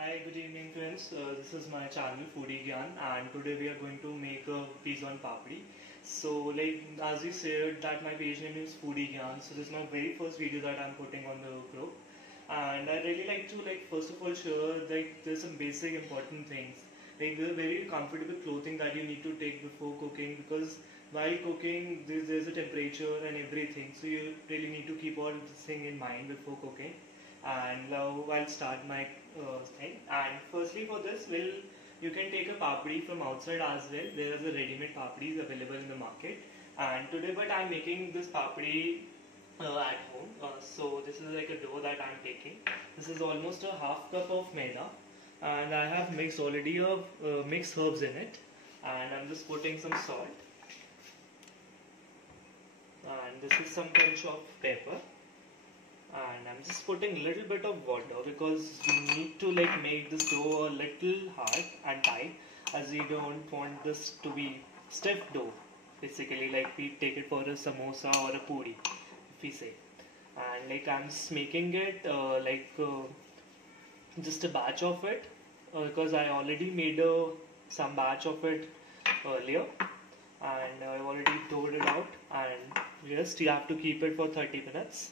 Hi, good evening friends. This is my channel Foodie Gyan, and today we are going to make a pizza on papdi. So like as you said that my page name is Foodie Gyan, so this is my very first video that I'm putting on the group. And I really like to first of all share there's some basic important things. Like the very comfortable clothing that you need to take before cooking, because while cooking there's a temperature and everything, so you really need to keep all this thing in mind before cooking. And now I'll start my thing. And firstly for this, you can take a papdi from outside as well. There is a ready-made papdi available in the market. And today, but I'm making this papdi at home. So this is like a dough that I'm taking. This is almost a half cup of maida, and I have mixed already mixed herbs in it. And I'm just putting some salt, and this is some pinch of pepper, and I'm just putting a little bit of water because you need to make this dough a little hard and tight, as you don't want this to be stiff dough, basically like we take it for a samosa or a puri if we say. And I'm just making it just a batch of it, because I already made some batch of it earlier, and I already poured it out, and just you have to keep it for 30 minutes.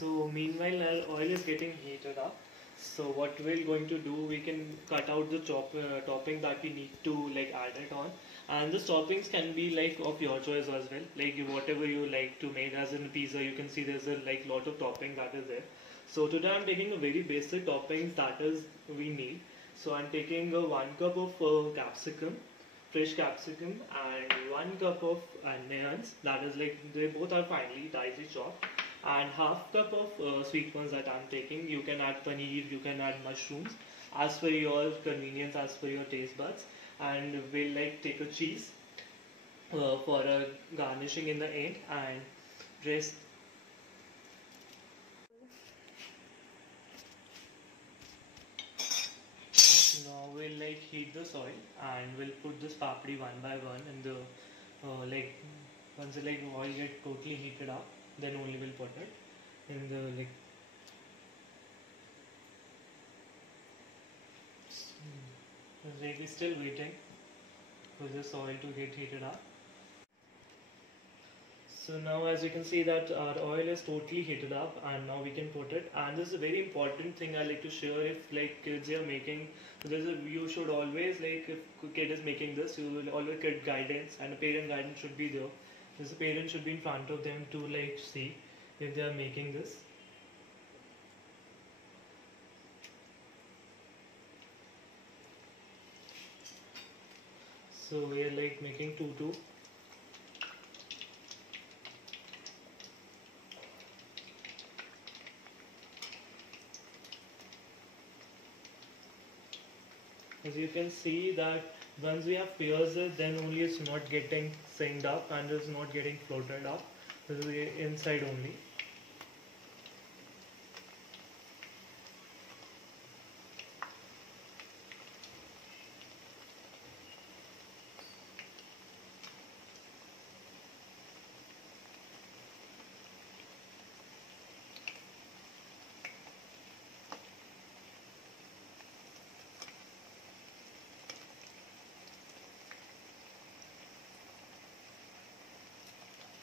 So meanwhile our oil is getting heated up. So what we're going to do, we can cut out the topping that we need to add it on, and the toppings can be of your choice as well, whatever you like to make. As in pizza, you can see there's a lot of topping that is there. So today I'm taking a very basic toppings that is we need. So I'm taking 1 cup of capsicum, fresh capsicum, and 1 cup of onions, that is they both are finely dicey chopped, and half cup of sweet ones that I'm taking. You can add paneer, you can add mushrooms, as per your convenience, as per your taste buds. And we'll take a cheese for garnishing in the end, and rest. Now we'll heat the oil, and we'll put this papdi one by one in the once the oil get totally heated up, then only we'll put it in the we're still waiting for this oil to get heated up. So now as you can see that our oil is totally heated up, and now we can put it. And this is a very important thing I like to share. If kids are making, so you should always if kid is making this, you will always get guidance, and a parent guidance should be there. This parent should be in front of them to see if they are making this. So we are making two. As you can see that once we have pierced it, then only it's not getting synced up and it's not getting floated up. This is inside only.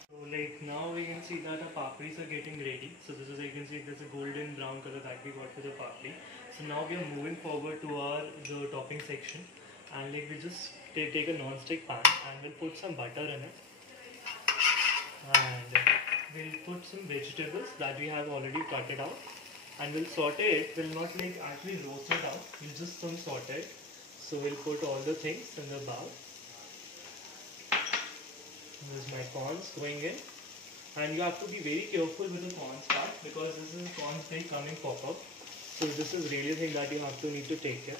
So now we can see that our papris are getting ready. So this is, you can see there's a golden brown color that we got for the papri. So now we are moving forward to the topping section, and we just take a non-stick pan, and we'll put some butter in it, and we'll put some vegetables that we have already cut it out, and we'll saute it. We'll not actually roast it out, we'll just saute it. So we'll put all the things in the bowl. This is my corns going in, and you have to be very careful with the corns part, because this is a corn snake coming pop up. So this is really a thing that you need to take care.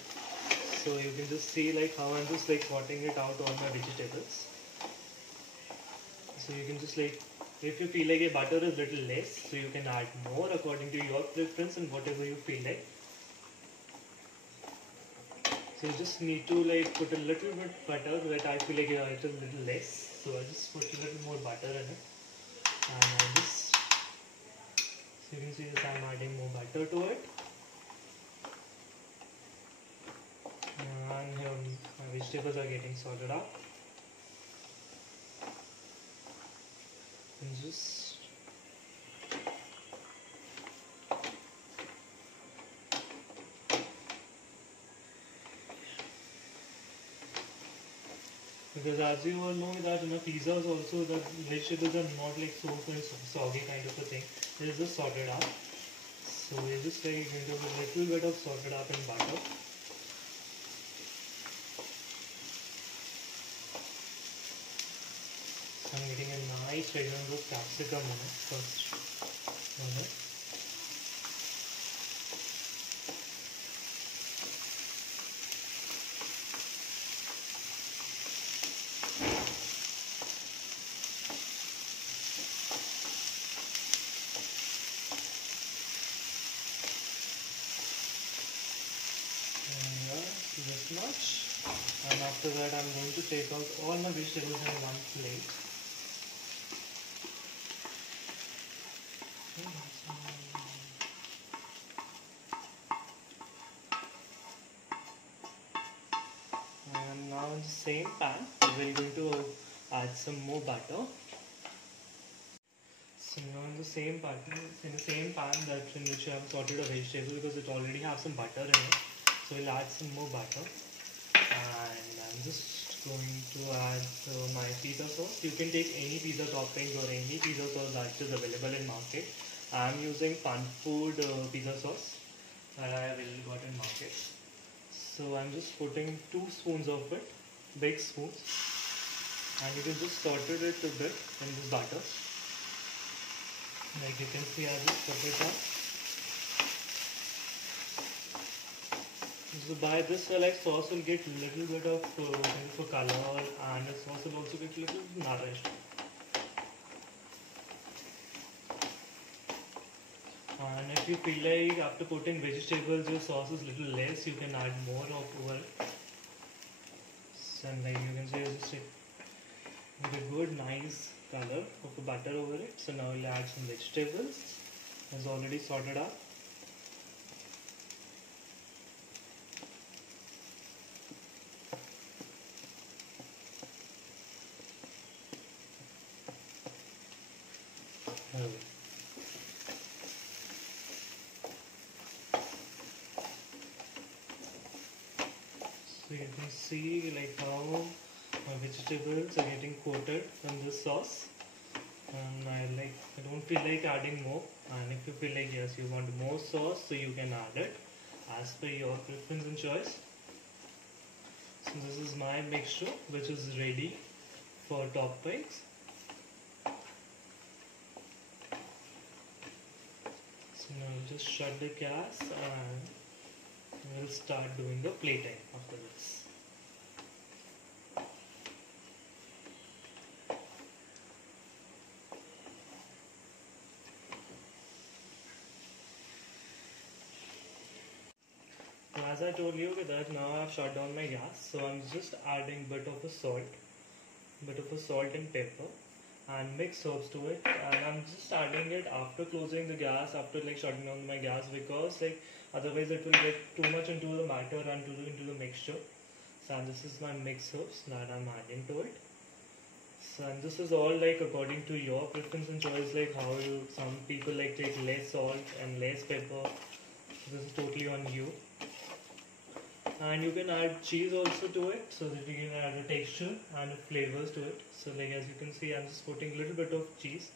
So you can just see like how I'm just like sorting it out all my vegetables. So you can just like, if you feel like a butter is little less, so you can add more according to your preference and whatever you feel like. So you just need to like put a little bit butter, that I feel like it is a little less. So I just put a little more butter in it, and I just, so you can see this, I'm adding more butter to it. And here my vegetables are getting sorted out. And just because as you all know that in a pizzas also the vegetables are not like so soggy kind of a thing. It is just sorted out. So we just like going to put a little bit of sorted up in butter. So I'm getting a nice fragrance of capsicum in it first. This much, and after that I'm going to take out all my vegetables in one plate. And now in the same pan we're going to add some more butter. So now in the same pan that in which I have sorted a vegetable, because it already has some butter in it, so we'll add some more butter. And I'm just going to add my pizza sauce. You can take any pizza toppings or any pizza sauce that is available in market. I'm using Fun Food pizza sauce that I have got in market. So I'm just putting 2 spoons of it, big spoons, and you can just saute it a bit in this butter. Like you can see, I just put it on. So by this like sauce will get little bit of color, and the sauce will also get little nourished. And if you feel like after putting vegetables your sauce is little less, you can add more over it. So like you can see, just with a good nice color of the butter over it. So now we'll add some vegetables. It's already sorted out. So you can see like how my vegetables are getting coated in this sauce, and I don't feel like adding more. And if you feel like yes you want more sauce, so you can add it as per your preference and choice. So this is my mixture which is ready for toppings. So now just shut the gas and we'll start doing the plating after this. So as I told you that now I've shut down my gas, so I'm just adding bit of a salt and pepper and mix herbs to it, and I'm just adding it after closing the gas, after like shutting down my gas, because like otherwise it will get too much into the batter and into the mixture. So and this is my mix herbs that I'm adding to it. So and this is all like according to your preference and choice, like how you, some people like take less salt and less pepper. So this is totally on you. And you can add cheese also to it, so that you can add a texture and flavors to it. So like as you can see, I'm just putting a little bit of cheese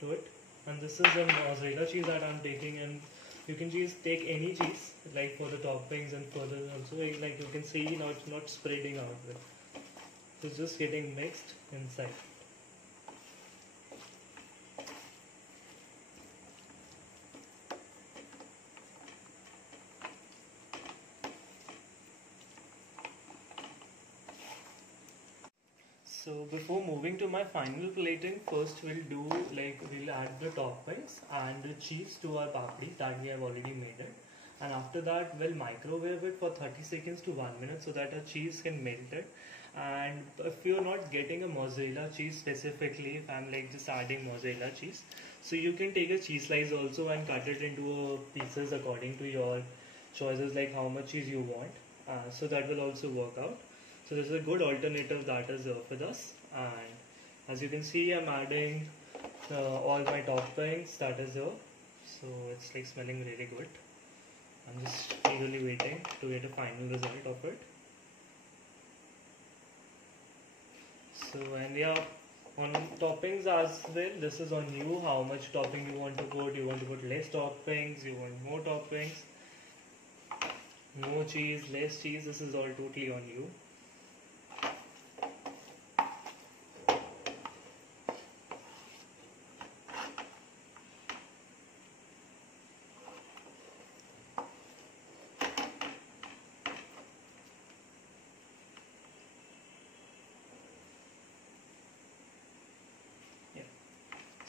to it, and this is a mozzarella cheese that I'm taking, and you can take any cheese like for the toppings and further also, like you can see now it's not spreading out, it's just getting mixed inside. So before moving to my final plating, first we'll add the toppings and the cheese to our papdi that we have already made it. And after that we'll microwave it for 30 seconds to 1 minute so that our cheese can melt it. And if you're not getting a mozzarella cheese specifically, if I'm like just adding mozzarella cheese, so you can take a cheese slice also and cut it into pieces according to your choices, like how much cheese you want. So that will also work out. So this is a good alternative that is with us. And as you can see, I'm adding all my toppings that is here. So it's like smelling really good. I'm just eagerly waiting to get a final result of it. So, and yeah, on toppings as well, this is on you, how much topping you want to put. You want to put less toppings, you want more toppings, more cheese, less cheese, this is all totally on you.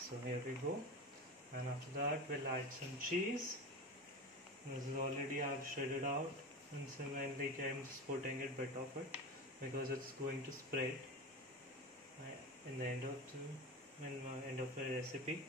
So here we go, and after that we'll add some cheese. This is already I've shredded out, and so I'm just putting it bit of it because it's going to spread in the end of the recipe.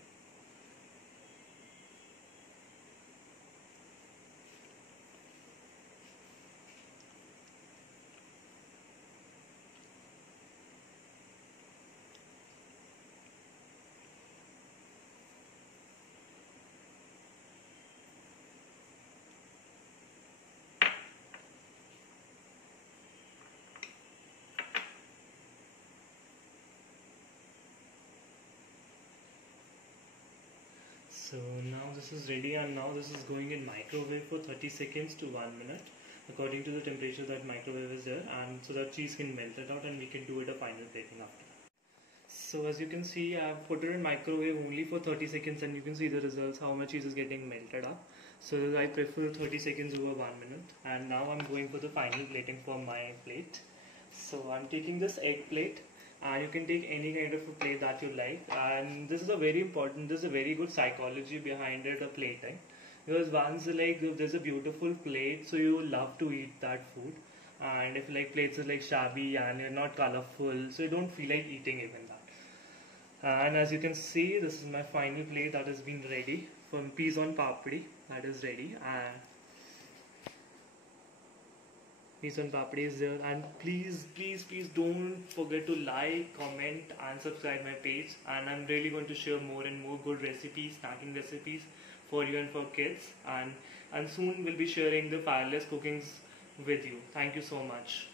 So now this is ready, and now this is going in microwave for 30 seconds to 1 minute according to the temperature that microwave is there, and so that cheese can melt it out and we can do it a final plating after that. So as you can see, I've put it in microwave only for 30 seconds and you can see the results, how much cheese is getting melted up. So I prefer 30 seconds over 1 minute, and now I'm going for the final plating for my plate. So I'm taking this egg plate. You can take any kind of a plate that you like, and this is a very good psychology behind it, a plating, because once like if there's a beautiful plate, so you love to eat that food, and if like plates are like shabby and you're not colorful, so you don't feel like eating even that. And as you can see, this is my final plate that has been ready from peas on papdi, that is ready. And peas on papdi is there, and please don't forget to like, comment and subscribe my page, and I'm really going to share more and more good recipes, snacking recipes for you and for kids, and soon we'll be sharing the fireless cookings with you. Thank you so much.